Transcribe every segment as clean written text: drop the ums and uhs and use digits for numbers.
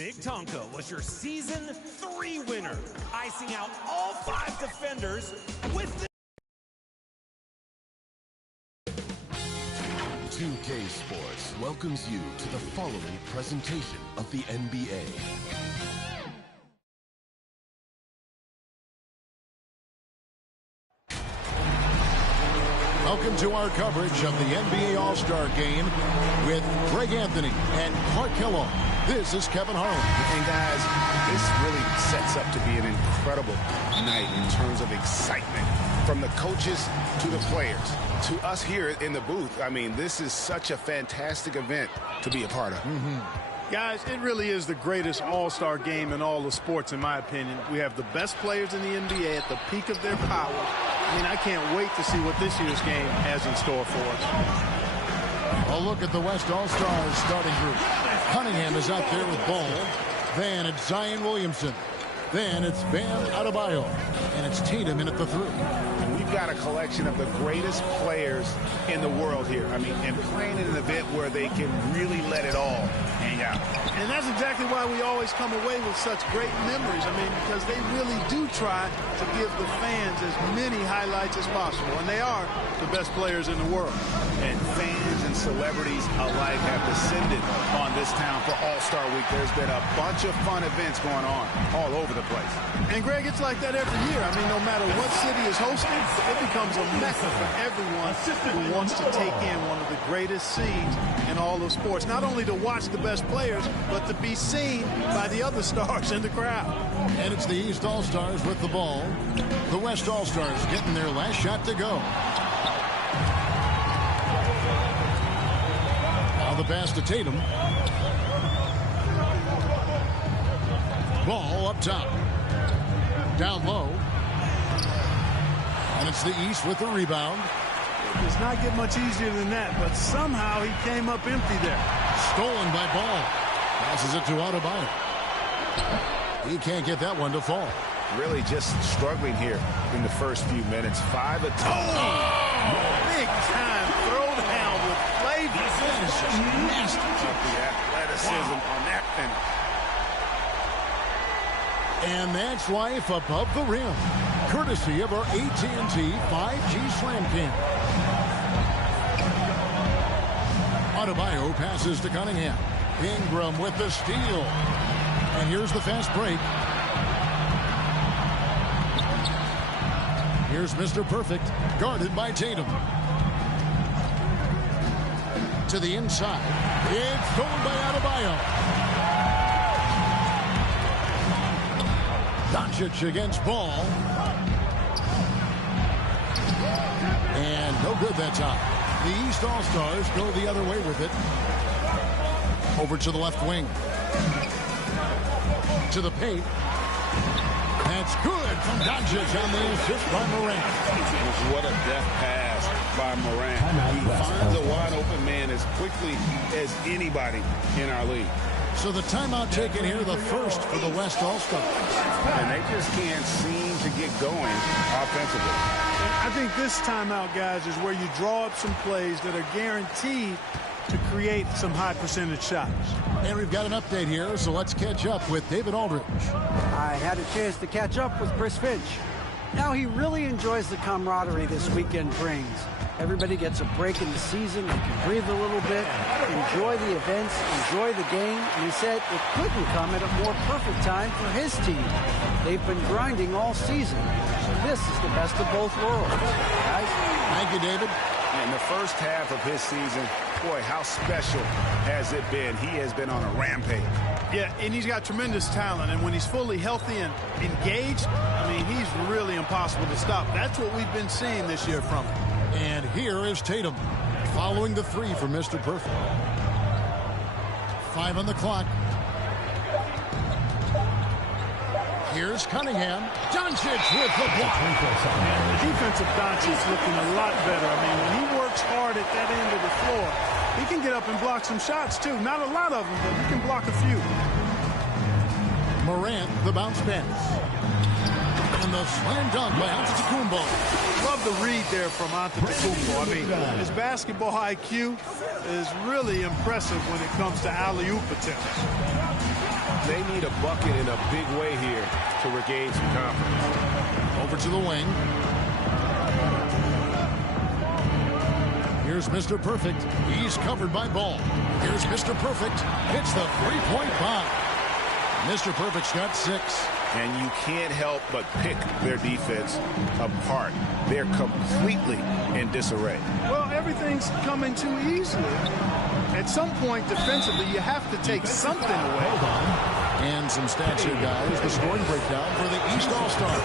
Big Tonka was your Season 3 winner, icing out all 5 defenders with the 2K Sports welcomes you to the following presentation of the NBA. Welcome to our coverage of the NBA All-Star Game with Greg Anthony and Clark Kellogg. This is Kevin Harlan. And guys, this really sets up to be an incredible night in terms of excitement. From the coaches to the players, to us here in the booth. I mean, this is such a fantastic event to be a part of. Guys, it really is the greatest all-star game in all of sports, in my opinion. We have the best players in the NBA at the peak of their powers. I mean, I can't wait to see what this year's game has in store for us. A look at the West All-Stars starting group. Cunningham is out there with Ball. Then it's Zion Williamson. Then it's Bam Adebayo. And it's Tatum in at the 3. We've got a collection of the greatest players in the world here. I mean, and playing in an event where they can really let it all hang out. And that's exactly why we always come away with such great memories. I mean, because they really do try to give the fans as many highlights as possible. And they are the best players in the world. And fans and celebrities alike have descended on this town for All-Star Week. There's been a bunch of fun events going on all over the place. And, Greg, it's like that every year. I mean, no matter what city is hosting, it becomes a mecca for everyone who wants to take in one of the greatest scenes in all of sports. Not only to watch the best players, but to be seen by the other stars in the crowd. And it's the East All-Stars with the ball. The West All-Stars getting their last shot to go. Now the pass to Tatum. Ball up top. Down low. And it's the East with the rebound. It does not get much easier than that, but somehow he came up empty there. Stolen by Ball. Passes it to Adebayo. He can't get that one to fall. Really just struggling here in the first few minutes. 5 attempts. Big time throwdown with flavor. That is just nasty. The athleticism on that finish. And that's life above the rim. Courtesy of our AT&T 5G Slam Cam. Adebayo passes to Cunningham. Ingram with the steal. And here's the fast break. Here's Mr. Perfect, guarded by Tatum. To the inside. It's stolen by Adebayo. Doncic against Ball. And no good that time. The East All-Stars go the other way with it. Over to the left wing. To the paint. That's good from Doncic on the assist by Morant. What a deft pass by Morant. He finds a wide open man as quickly as anybody in our league. So the timeout taken here, the first for the West All-Stars. And they just can't seem to get going offensively. I think this timeout, guys, is where you draw up some plays that are guaranteed to create some high percentage shots. And we've got an update here, so let's catch up with David Aldridge. I had a chance to catch up with Chris Finch. Now he really enjoys the camaraderie this weekend brings. Everybody gets a break in the season. They can breathe a little bit, enjoy the events, enjoy the game. And he said it couldn't come at a more perfect time for his team. They've been grinding all season. This is the best of both worlds. Guys? Thank you, David. In the first half of his season, boy, how special has it been? He has been on a rampage. Yeah, and he's got tremendous talent. And when he's fully healthy and engaged, I mean, he's really impossible to stop. That's what we've been seeing this year from him. And here is Tatum, following the 3 from Mr. Perfect. 5 on the clock. Here's Cunningham. Doncic with the block. The defensive Doncic looking a lot better. I mean, when he works hard at that end of the floor, he can get up and block some shots, too. Not a lot of them, but he can block a few. Morant, the bounce pass. And the slam dunk by Antetokounmpo. Love the read there from Antetokounmpo. I mean, his basketball IQ is really impressive when it comes to alley-oop attempts. They need a bucket in a big way here to regain some confidence. Over to the wing. Here's Mr. Perfect. He's covered by Ball. Here's Mr. Perfect. Hits the three-point bomb. Mr. Perfect's got 6. And you can't help but pick their defense apart. They're completely in disarray. Well, everything's coming too easily. At some point, defensively, you have to take something away. And some stats here, guys. The scoring breakdown for the East All-Stars.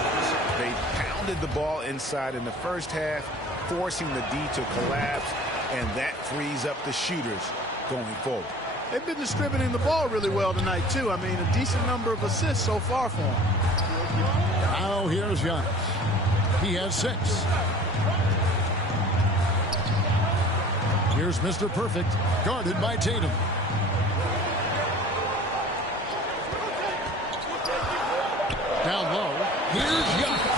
They pounded the ball inside in the first half, forcing the D to collapse, and that frees up the shooters going forward. They've been distributing the ball really well tonight, too. I mean, a decent number of assists so far for them. Now here's Giannis. He has 6. Here's Mr. Perfect, guarded by Tatum. Down low, here's Giannis.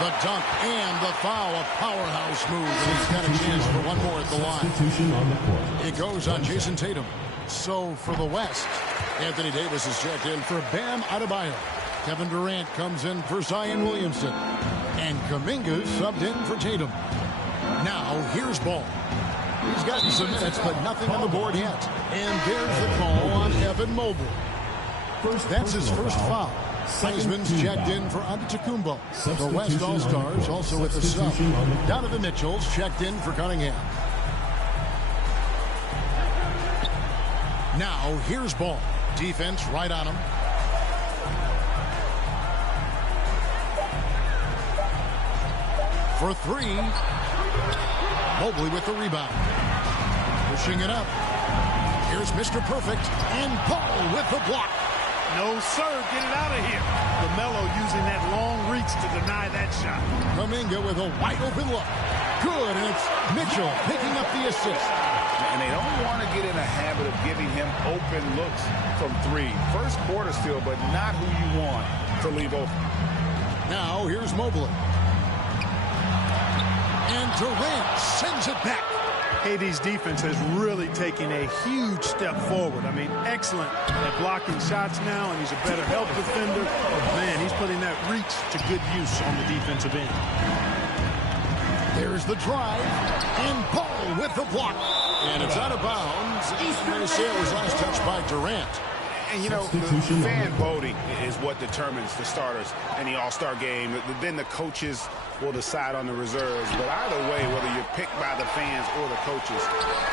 The dunk and the foul, a powerhouse move. And he's got a chance for one more at the line. It goes on Jason Tatum. So for the West, Anthony Davis is checked in for Bam Adebayo. Kevin Durant comes in for Zion Williamson. And Kuminga subbed in for Tatum. Now here's Ball. He's gotten some minutes, but nothing on the board yet. And there's the call on Evan Mobley. That's his first foul. Heisman's checked in for Antetokounmpo. The West All-Stars also with the sub. Donovan Mitchell's checked in for Cunningham. Now here's Ball. Defense right on him. For 3. Mobley with the rebound. Pushing it up. Here's Mr. Perfect. And Ball with the block. No, sir. Get it out of here. LaMelo using that long reach to deny that shot. Kuminga with a wide open look. Good, and it's Mitchell picking up the assist. And they don't want to get in a habit of giving him open looks from 3. First quarter still, but not who you want to leave open. Now here's Mobley. And Durant sends it back. KD's defense has really taken a huge step forward. I mean, excellent at blocking shots now, and he's a better help defender. Man, he's putting that reach to good use on the defensive end. There's the drive, and Ball with the block. And it's out of bounds. I'm going to say it was last touched by Durant. And, you know, the fan voting is what determines the starters in the All-Star game. Then the coaches will decide on the reserves. But either way, whether you're picked by the fans or the coaches,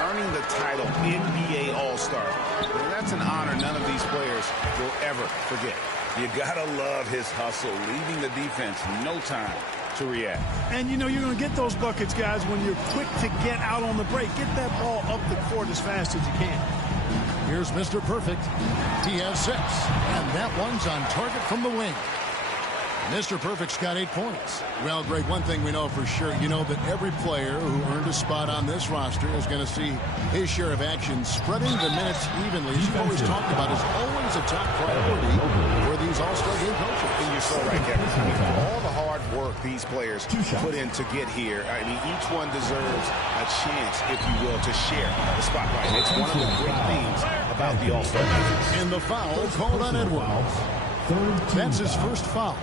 earning the title NBA All-Star, that's an honor none of these players will ever forget. You gotta love his hustle, leaving the defense no time to react. And, you know, you're going to get those buckets, guys, when you're quick to get out on the break. Get that ball up the court as fast as you can. Here's Mr. Perfect. He has 6. And that one's on target from the wing. Mr. Perfect's got 8 points. Well, Greg, one thing we know for sure, you know that every player who earned a spot on this roster is going to see his share of action. Spreading the minutes evenly, as you've always talked about, is always a top priority for these All-Star game coaches. And you're so right, Kevin. I mean, all the hard work these players put in to get here, I mean, each one deserves a chance, if you will, to share the spotlight. It's one of the great things about the All-Star game. And the foul called on Edwards. That's his first foul.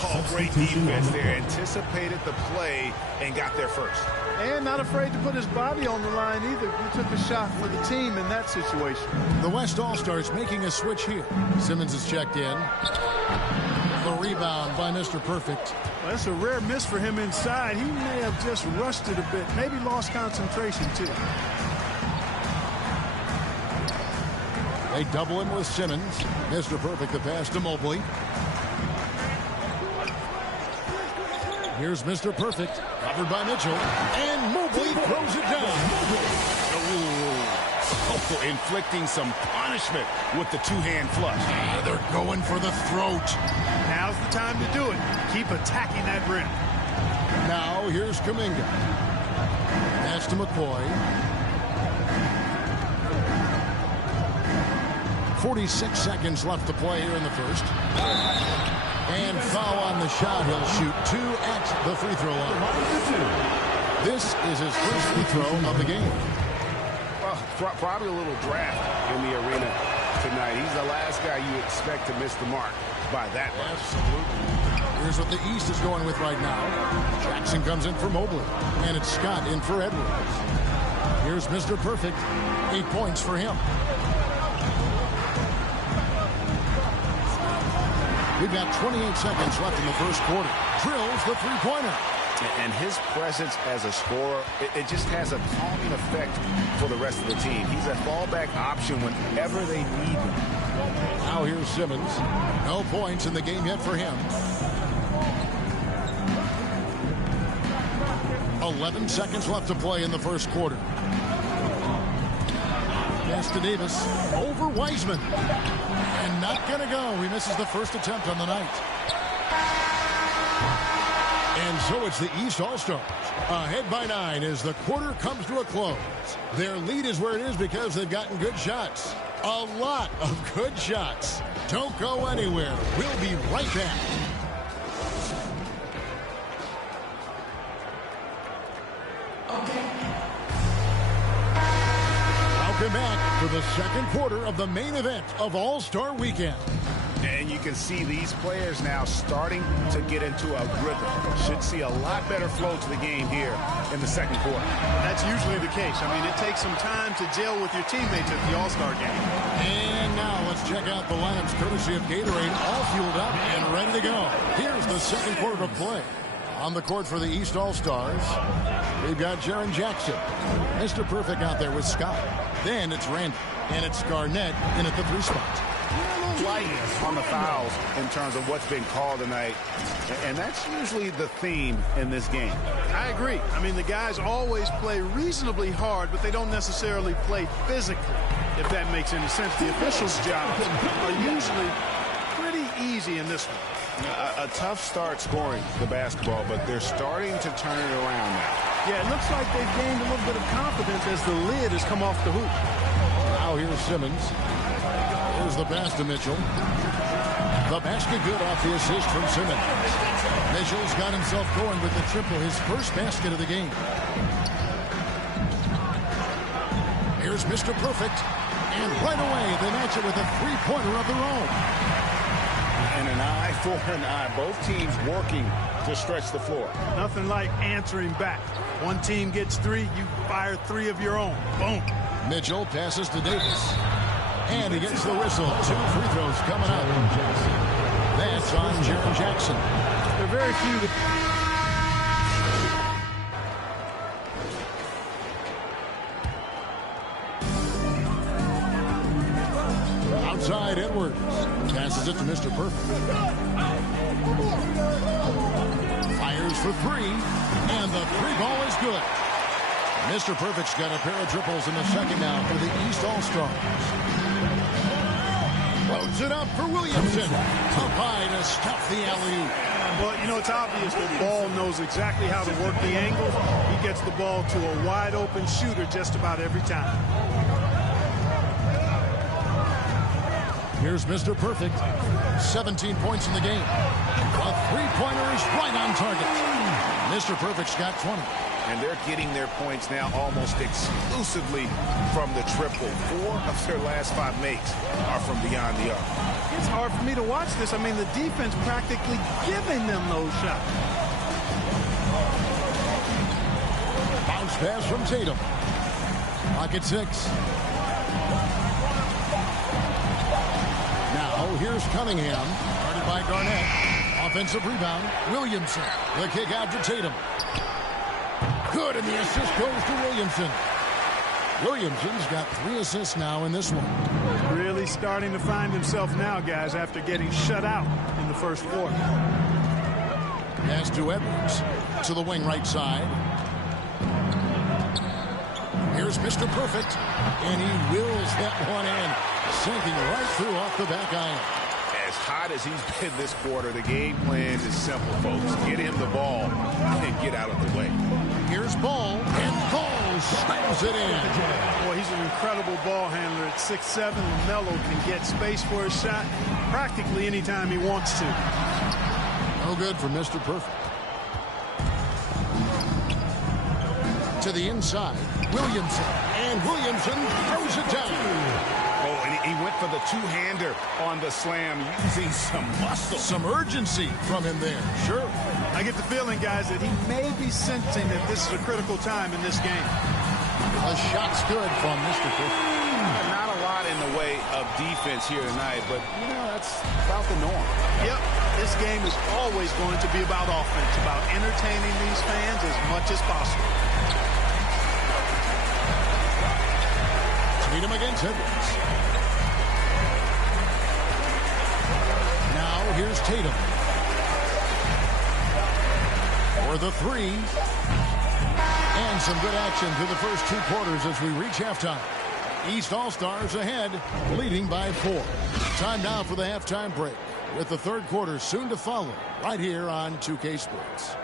Oh, great defense there. Anticipated the play and got there first. And not afraid to put his body on the line either. He took a shot for the team in that situation. The West All-Stars making a switch here. Simmons is checked in. The rebound by Mr. Perfect. Well, that's a rare miss for him inside. He may have just rushed it a bit. Maybe lost concentration, too. They double him with Simmons. Mr. Perfect, the pass to Mobley. Here's Mr. Perfect, covered by Mitchell, and Mobley throws it down. Oh, inflicting some punishment with the two-hand flush. They're going for the throat. Now's the time to do it. Keep attacking that rim. Now here's Kuminga. Pass to McCoy. 46 seconds left to play here in the first. And foul on the shot. He'll shoot 2 at the free throw line. This is his first free throw of the game. Well, probably a little draft in the arena tonight. He's the last guy you expect to miss the mark by that much. Absolutely. Here's what the East is going with right now. Jackson comes in for Mobley. And it's Scott in for Edwards. Here's Mr. Perfect. 8 points for him. We've got 28 seconds left in the first quarter. Drills the three-pointer. And his presence as a scorer, it just has a calming effect for the rest of the team. He's a fallback option whenever they need him. Now here's Simmons. No points in the game yet for him. 11 seconds left to play in the first quarter. Pass to Davis. Over Wiseman. And not going to go. He misses the first attempt on the night. And so it's the East All-Stars. Ahead by 9 as the quarter comes to a close. Their lead is where it is because they've gotten good shots. A lot of good shots. Don't go anywhere. We'll be right back. Welcome back for the second quarter of the main event of All-Star Weekend. And you can see these players now starting to get into a rhythm. Should see a lot better flow to the game here in the second quarter. That's usually the case. I mean, it takes some time to gel with your teammates at the All-Star game. And now let's check out the lineups courtesy of Gatorade, all fueled up and ready to go. Here's the second quarter of play. On the court for the East All-Stars, we've got Jaren Jackson. Mr. Perfect out there with Scott. Then it's Randy. And it's Garnett in at the 3 spot. Light on the fouls in terms of what's been called tonight. And that's usually the theme in this game. I agree. I mean, the guys always play reasonably hard, but they don't necessarily play physically, if that makes any sense. The officials' jobs are usually pretty easy in this one. A tough start scoring the basketball, but they're starting to turn it around now. Yeah, it looks like they've gained a little bit of confidence as the lid has come off the hoop. Now here's Simmons. Here's the pass to Mitchell. The basket good off the assist from Simmons. Mitchell's got himself going with the triple, his first basket of the game. Here's Mr. Perfect. And right away, they match it with a three-pointer of their own. And an eye for an eye. Both teams working to stretch the floor. Nothing like answering back. One team gets 3, you fire 3 of your own. Boom. Mitchell passes to Davis. And he gets the whistle. 2 free throws coming up. That's on Jaren Jackson. There are very few that... Outside Edwards. Passes it to Mr. Perfect. Fires for 3. And the 3-ball is good. Mr. Perfect's got a pair of triples in the second now for the East All-Stars. Loads it up for Williamson. Up high to stuff the alley-oop. Well, you know, it's obvious that Ball knows exactly how to work the angle. He gets the ball to a wide-open shooter just about every time. Here's Mr. Perfect. 17 points in the game. A three-pointer is right on target. Mr. Perfect's got 20. And they're getting their points now almost exclusively from the triple. 4 of their last 5 makes are from beyond the arc. It's hard for me to watch this. I mean, the defense practically giving them those shots. Bounce pass from Tatum. Clock at 6. Now, here's Cunningham. Guarded by Garnett. Offensive rebound. Williamson. The kick out to Tatum. Good, and the assist goes to Williamson. Williamson's got 3 assists now in this one. Really starting to find himself now, guys, after getting shut out in the first quarter. Pass to Edwards. To the wing right side. Here's Mr. Perfect. And he wills that one in. Sinking right through off the back iron. As hot as he's been this quarter, the game plan is simple, folks. Get him the ball and get out of the way. Here's Ball, and Ball slams it in. Boy, he's an incredible ball handler at 6'7". LaMelo can get space for a shot practically anytime he wants to. No good for Mr. Perfect. To the inside, Williamson, and Williamson throws it down. Oh, and he went for the two-hander on the slam, using some muscle. Some urgency from him there, sure. I get the feeling, guys, that he may be sensing that this is a critical time in this game. The shot's good from Mr. Perfect. Not a lot in the way of defense here tonight, but, you know, that's about the norm. Yep, this game is always going to be about offense, about entertaining these fans as much as possible. Tatum against Edwards. Now here's Tatum. For the three. And some good action through the first 2 quarters as we reach halftime. East All-Stars ahead, leading by 4. Time now for the halftime break, with the third quarter soon to follow, right here on 2K Sports.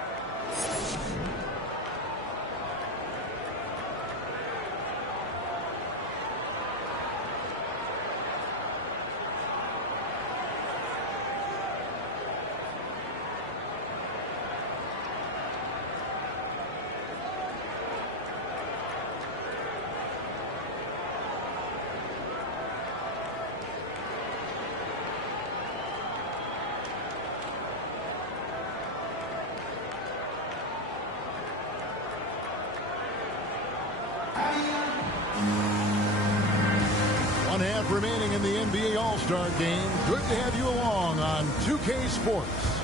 Remaining in the NBA All-Star game. Good to have you along on 2K Sports.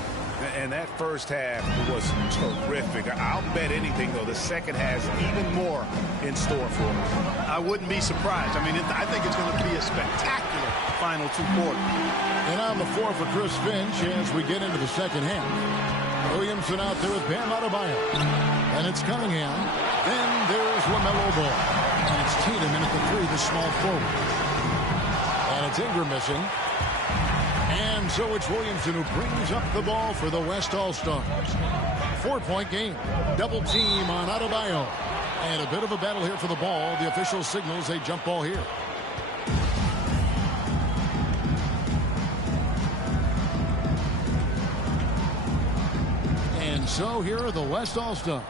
And that first half was terrific. I'll bet anything, though, the second has even more in store for us. I wouldn't be surprised. I mean, I think it's going to be a spectacular final 2 quarters. And on the floor for Chris Finch as we get into the second half. Williamson out there with Bam Adebayo. And it's Cunningham. Then there's LaMelo Ball. And it's Tatum in at the 3, the small forward. And it's Ingram missing. And so it's Williamson who brings up the ball for the West All-Stars. 4-point game. Double team on Adebayo. And a bit of a battle here for the ball. The official signals a jump ball here. And so here are the West All-Stars.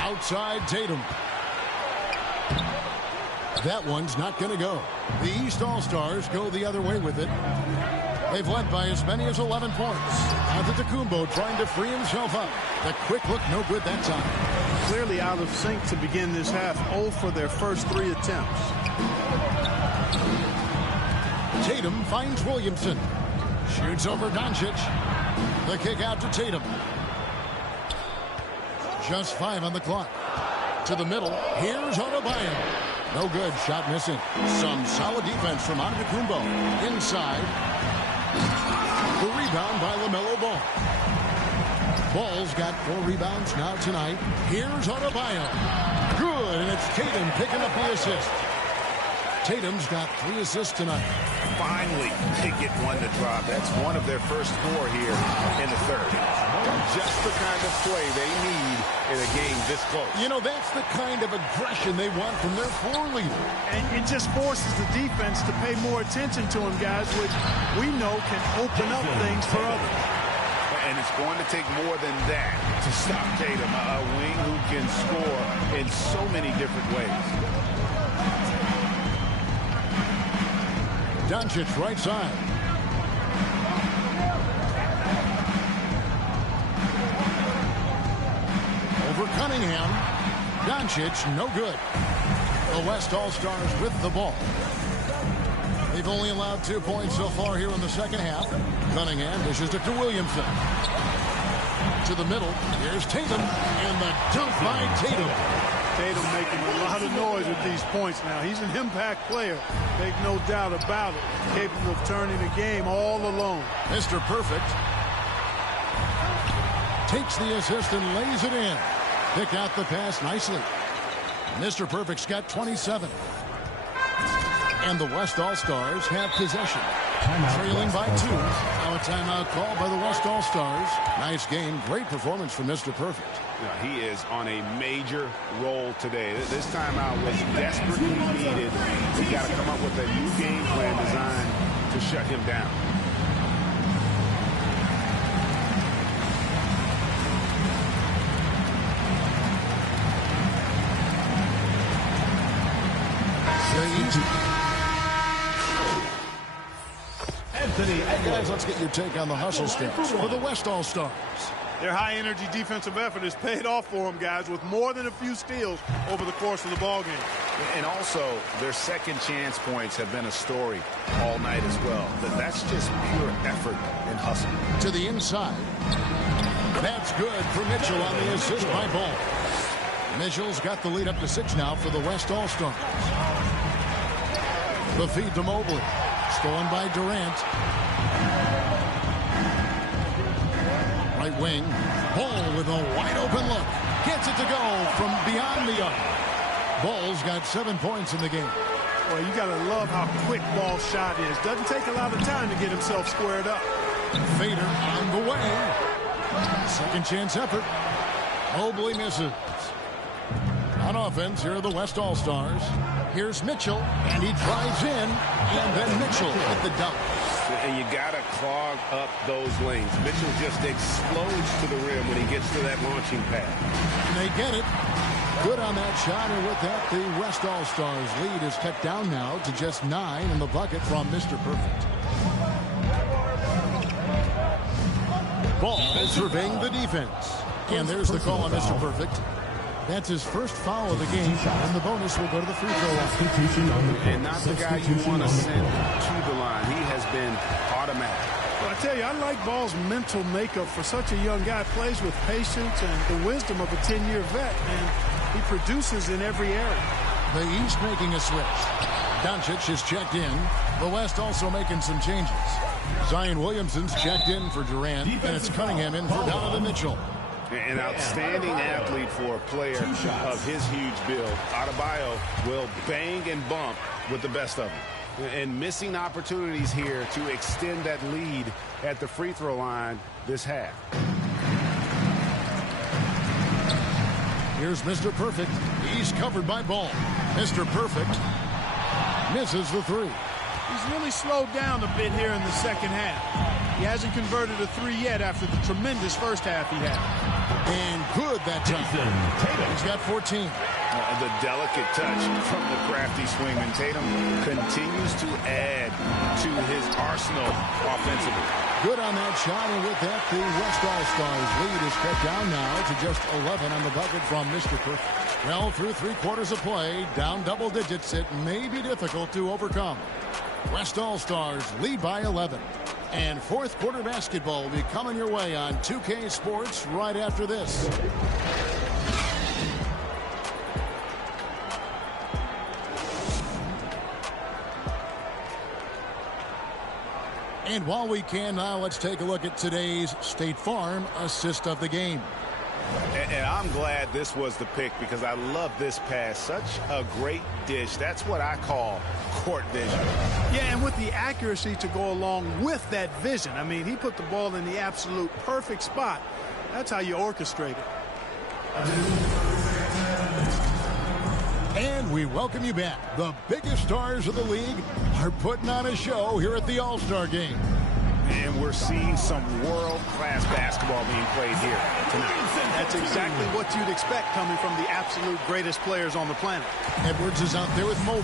Outside Tatum. That one's not going to go. The East All-Stars go the other way with it. They've led by as many as 11 points. Antetokounmpo trying to free himself up. The quick look, no good that time. Clearly out of sync to begin this half. 0 for their first 3 attempts. Tatum finds Williamson. Shoots over Doncic. The kick out to Tatum. Just 5 on the clock. To the middle. Here's Adebayo. No good. Shot missing. Some solid defense from Antetokounmpo. Inside. The rebound by LaMelo Ball. Ball's got 4 rebounds now tonight. Here's Adebayo. Good, and it's Tatum picking up the assist. Tatum's got 3 assists tonight. Finally, they get one to drop. That's one of their first 4 here in the third. Just the kind of play they need in a game this close. You know, that's the kind of aggression they want from their floor leader. And it just forces the defense to pay more attention to him, guys, which we know can open up things for others. And it's going to take more than that to stop Tatum, a wing who can score in so many different ways. Doncic right side. Over Cunningham. Doncic, no good. The West All-Stars with the ball. They've only allowed 2 points so far here in the second half. Cunningham dishes it to Williamson. To the middle. Here's Tatum. And the dunk by Tatum. Tatum making a lot of noise with these points now. He's an impact player. Make no doubt about it. Capable of turning the game all alone. Mr. Perfect takes the assist and lays it in. Pick out the pass nicely. Mr. Perfect's got 27. And the West All-Stars have possession. Trailing by 2. Now a timeout call by the West All-Stars. Nice game. Great performance from Mr. Perfect. Yeah, he is on a major roll today. This timeout was desperately needed. We got to come up with a new game plan designed to shut him down. Guys, let's get your take on the hustle stats for the West All-Stars. Their high-energy defensive effort has paid off for them, guys, with more than a few steals over the course of the ballgame. And also, their second chance points have been a story all night as well. That's just pure effort and hustle. To the inside. That's good for Mitchell on the assist by Ball. Mitchell's got the lead up to 6 now for the West All-Stars. The feed to Mobley. Stolen by Durant. Right wing. Ball with a wide open look. Gets it to go from beyond the arc. Ball's got 7 points in the game. Well, you got to love how quick Ball's shot is. Doesn't take a lot of time to get himself squared up. Fader on the way. Second chance effort. Mobley misses. On offense, here are the West All-Stars. Here's Mitchell, and he drives in, and then Mitchell with the dunk. And you got to clog up those lanes. Mitchell just explodes to the rim when he gets to that launching pad. And they get it. Good on that shot, and with that, the West All-Stars lead is cut down now to just 9 in the bucket from Mr. Perfect. Ball surveying the defense. And there's the call on Mr. Perfect. That's his first foul of the game, and the bonus will go to the free throw line. And not the guy you want to send to the line. He has been automatic. Well, I tell you, I like Ball's mental makeup for such a young guy. Plays with patience and the wisdom of a 10-year vet, and he produces in every area. The East making a switch. Doncic is checked in. The West also making some changes. Zion Williamson's checked in for Durant, and it's Cunningham in for Donovan Mitchell. An outstanding athlete for a player of his huge build. Adebayo will bang and bump with the best of them. And missing opportunities here to extend that lead at the free throw line this half. Here's Mr. Perfect. He's covered by Ball. Mr. Perfect misses the 3. He's really slowed down a bit here in the second half. He hasn't converted a 3 yet after the tremendous first half he had. And good that time. He's got 14. The delicate touch from the crafty swingman. Tatum continues to add to his arsenal offensively. Good on that shot, and with that, the West All-Stars lead is cut down now to just 11 on the bucket from Mr. Perfect. Well, through 3 quarters of play, down double digits, it may be difficult to overcome. West All-Stars lead by 11. And fourth quarter basketball will be coming your way on 2K Sports right after this. And while we can now, let's take a look at today's State Farm assist of the game. And I'm glad this was the pick because I love this pass. Such a great dish. That's what I call court vision. Yeah, and with the accuracy to go along with that vision. I mean, he put the ball in the absolute perfect spot. That's how you orchestrate it. And we welcome you back. The biggest stars of the league are putting on a show here at the All-Star Game. And we're seeing some world-class basketball being played here tonight. That's exactly what you'd expect coming from the absolute greatest players on the planet. Edwards is out there with Mobley.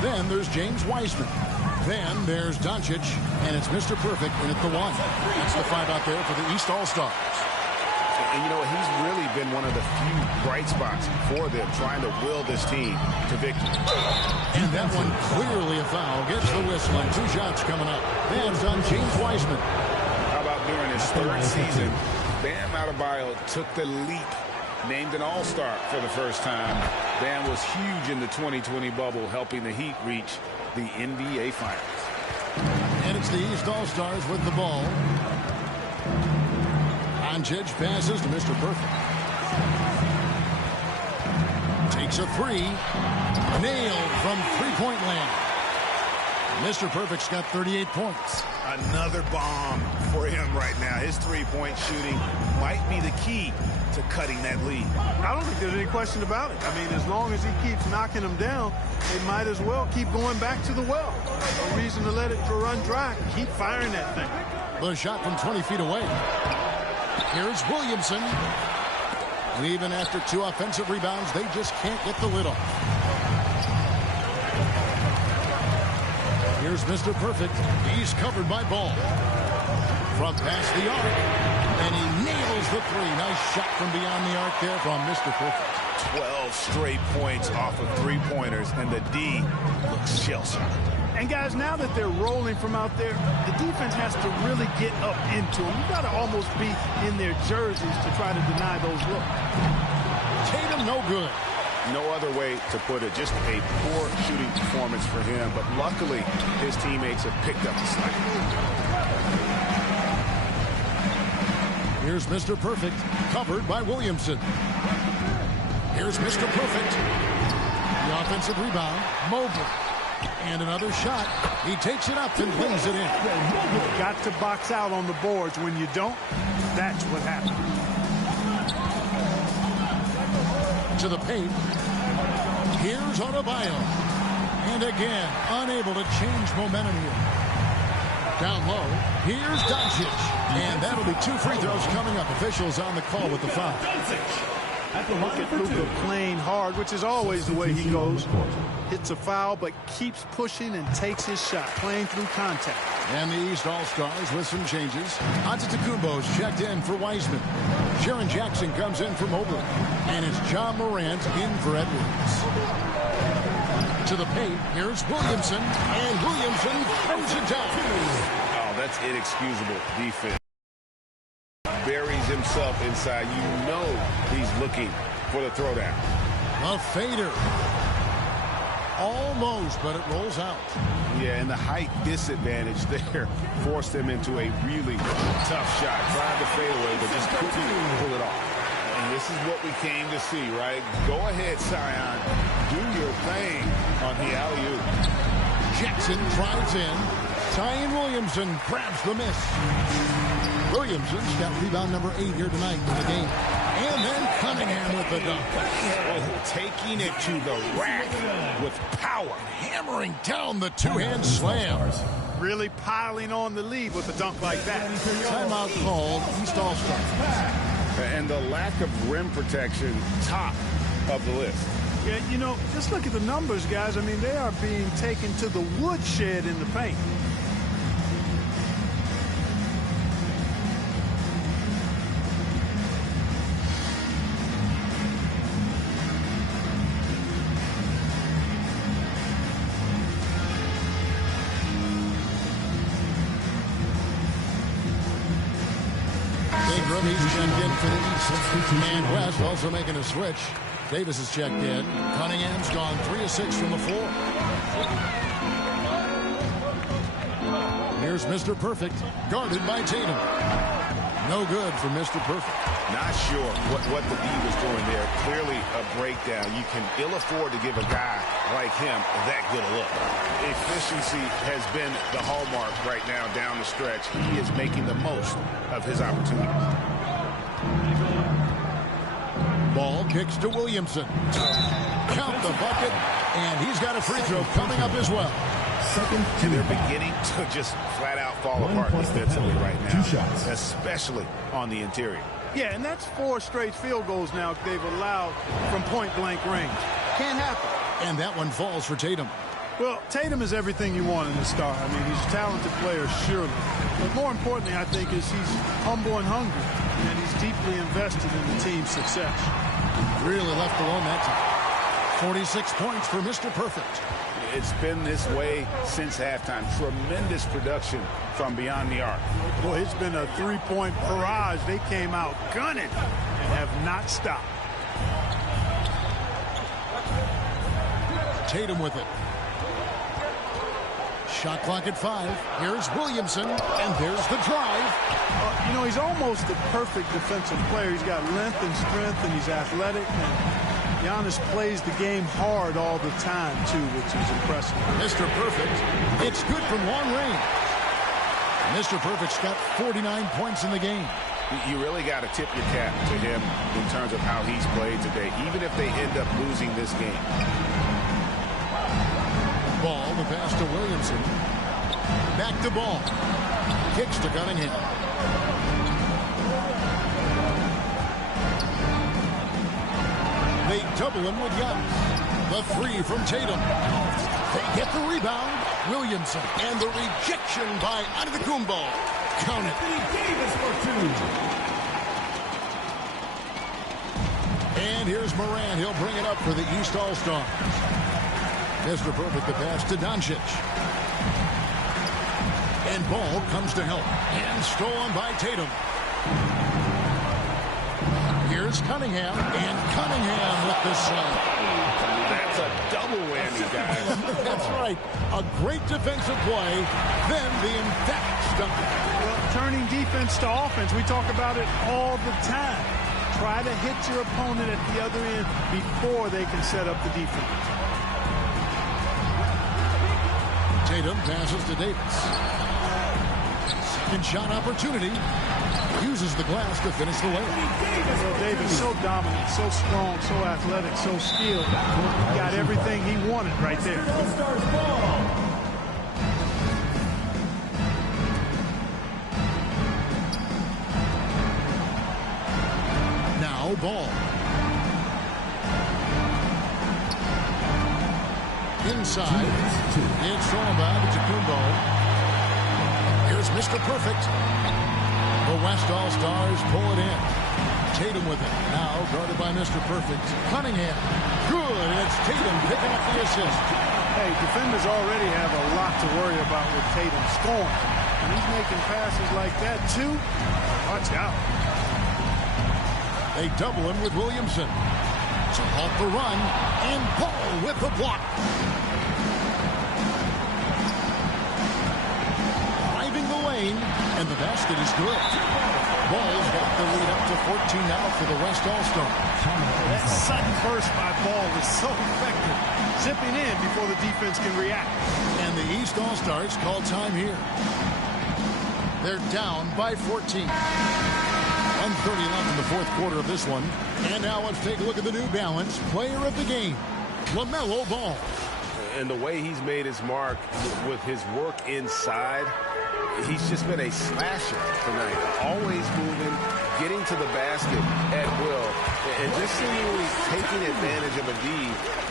Then there's James Wiseman. Then there's Doncic, and it's Mr. Perfect in at the 1. That's the 5 out there for the East All-Stars. And, you know, he's really been one of the few bright spots for them, trying to will this team to victory. And that one clearly a foul. Gets the whistle, and 2 shots coming up. That's on James Wiseman. How about during his 3rd season, Bam Adebayo took the leap, named an All-Star for the first time. Bam was huge in the 2020 bubble, helping the Heat reach the NBA Finals. And it's the East All-Stars with the ball. Doncic passes to Mr. Perfect. Takes a 3. Nailed from three-point land. Mr. Perfect's got 38 points. Another bomb for him right now. His three-point shooting might be the key to cutting that lead. I don't think there's any question about it. I mean, as long as he keeps knocking them down, they might as well keep going back to the well. No reason to let it run dry. Keep firing that thing. The shot from 20 feet away. Here's Williamson. And even after 2 offensive rebounds, they just can't get the lid off. Here's Mr. Perfect. He's covered by Ball. From past the arc. And he nails the three. Nice shot from beyond the arc there from Mr. Perfect. 12 straight points off of three-pointers, and the D looks shell-shocked. And guys, now that they're rolling from out there, the defense has to really get up into them. You got to almost be in their jerseys to try to deny those looks. Tatum no good. No other way to put it. Just a poor shooting performance for him. But luckily, his teammates have picked up the slack. Here's Mr. Perfect, covered by Williamson. Here's Mr. Perfect. The offensive rebound, Mobley. And another shot. He takes it up and brings it in. You've got to box out on the boards. When you don't, that's what happens. To the paint. Here's Adebayo. And again, unable to change momentum here. Down low. Here's Doncic. And that'll be 2 free throws coming up. Officials on the call with the foul. Look at Luka playing hard, which is always the way he goes. Hits a foul, but keeps pushing and takes his shot, playing through contact. And the East All-Stars with some changes. Antetokounmpo's checked in for Wiseman. Jaren Jackson comes in for Mobley. And it's John Morant in for Edwards. To the paint, here's Williamson. And Williamson throws it down. Oh, that's inexcusable defense. Buries himself inside. You know he's looking for the throwdown. A fader. Almost, but it rolls out. Yeah, and the height disadvantage there forced him into a really tough shot. Tried to fade away, but just couldn't pull it off. And this is what we came to see, right? Go ahead, Zion. Do your thing on the alley-oop. Jackson drives in. Zion Williamson grabs the miss. Williamson's got rebound number 8 here tonight in the game. And then Cunningham with the dunk. Oh, taking it to the rack with power. Hammering down the two-hand slam. Really piling on the lead with a dunk like that. Timeout called. East All-Stars. And the lack of rim protection, top of the list. Yeah, you know, just look at the numbers, guys. I mean, they are being taken to the woodshed in the paint. He's checked in for the East. And West also making a switch. Davis is checked in. Cunningham's gone 3 of 6 from the floor. Here's Mr. Perfect, guarded by Tatum. No good for Mr. Perfect. Not sure what the D was doing there. Clearly a breakdown. You can ill afford to give a guy like him that good a look. Efficiency has been the hallmark right now down the stretch. He is making the most of his opportunities. Ball kicks to Williamson. Count the bucket, and he's got a free throw coming up as well. And they're beginning to just flat out fall apart defensively right now, especially on the interior. Yeah, and that's 4 straight field goals now they've allowed from point-blank range. Can't happen. And that one falls for Tatum. Well, Tatum is everything you want in a star. I mean, he's a talented player, surely. But more importantly, I think, is he's humble and hungry, and he's deeply invested in the team's success. Really left alone that time. 46 points for Mr. Perfect. It's been this way since halftime. Tremendous production from beyond the arc. Boy, it's been a three-point barrage. They came out gunning and have not stopped. Tatum with it. Shot clock at 5. Here's Williamson, and there's the drive. You know, he's almost the perfect defensive player. He's got length and strength, and he's athletic. And Giannis plays the game hard all the time, too, which is impressive. Mr. Perfect, it's good from long range. Mr. Perfect's got 49 points in the game. You really got to tip your cap to him in terms of how he's played today, even if they end up losing this game. Ball, the pass to Williamson. Back to Ball. Kicks to Cunningham. They double him with Giannis. The three from Tatum. They get the rebound. Williamson. And the rejection by Antetokounmpo. Count it. And here's Morant. He'll bring it up for the East All-Stars. Mr. Perfect, the pass to Doncic. And Ball comes to help. And stolen by Tatum. Here's Cunningham. And Cunningham with the slam. That's a double whammy, guys. That's right. A great defensive play. Then the emphatic dunk. Well, turning defense to offense, we talk about it all the time. Try to hit your opponent at the other end before they can set up the defense. Tatum passes to Davis. Second shot opportunity. Uses the glass to finish the layup. Well, Davis so dominant, so strong, so athletic, so skilled. He got everything he wanted right there. Now Ball. Inside. It's thrown by Antetokounmpo. Here's Mr. Perfect. The West All-Stars pull it in. Tatum with it. Now guarded by Mr. Perfect. Cunningham. Good. And it's Tatum picking up the assist. Hey, defenders already have a lot to worry about with Tatum scoring. And he's making passes like that, too. Watch out. They double him with Williamson. To halt the run. And Ball with the block. Driving the lane. And the basket is good. Ball's got the lead up to 14 now for the West All-Stars. That sudden burst by Ball was so effective. Zipping in before the defense can react. And the East All-Stars call time here. They're down by 14. 1:30 left in the fourth quarter of this one. And now let's take a look at the New Balance player of the game, LaMelo Ball. And the way he's made his mark with his work inside, he's just been a slasher tonight. Always moving, getting to the basket at will, and just seemingly taking advantage of a D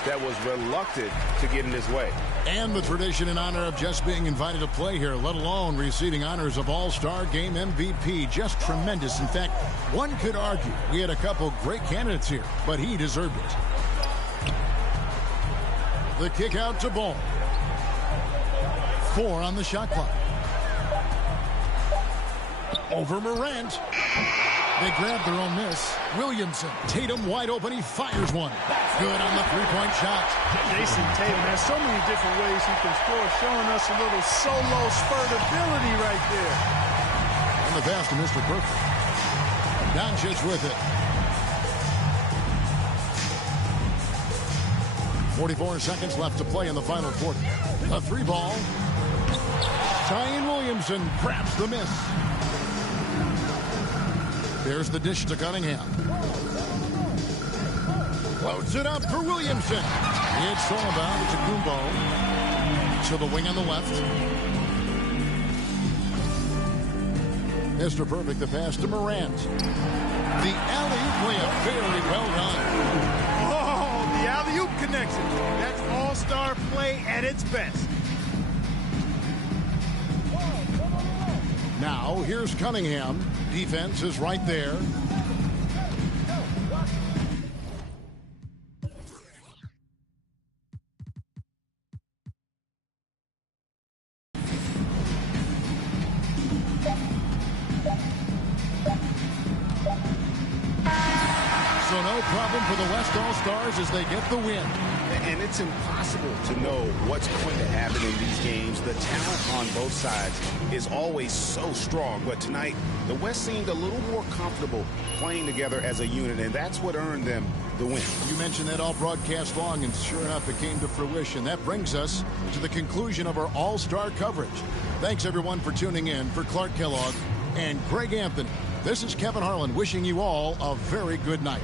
that was reluctant to get in his way. And the tradition in honor of just being invited to play here, let alone receiving honors of All-Star Game MVP. Just tremendous. In fact, one could argue we had a couple great candidates here, but he deserved it. The kick out to Ball. 4 on the shot clock. Over Morant. They grab their own miss. Williamson. Tatum wide open. He fires one. Good on the three-point shot. Jason Tatum has so many different ways he can score, showing us a little solo spurt ability right there. And the pass to Mr. Perfect. Doncic with it. 44 seconds left to play in the final quarter. A three ball. Zion Williamson grabs the miss. There's the dish to Cunningham. Floats it up for Williamson. It's all about Antetokounmpo. To the wing on the left. Mr. Perfect, the pass to Morant. The alley-oop layup, very well done. Oh, the alley-oop connection. That's all-star play at its best. Now, here's Cunningham. Defense is right there. So no no problem for the West All-Stars as they get the win. And it's impossible to know what's going to happen in these games. The talent on both sides is always so strong. But tonight, the West seemed a little more comfortable playing together as a unit, and that's what earned them the win. You mentioned that all broadcast long, and sure enough, it came to fruition. That brings us to the conclusion of our All-Star coverage. Thanks, everyone, for tuning in. For Clark Kellogg and Greg Anthony, this is Kevin Harlan wishing you all a very good night.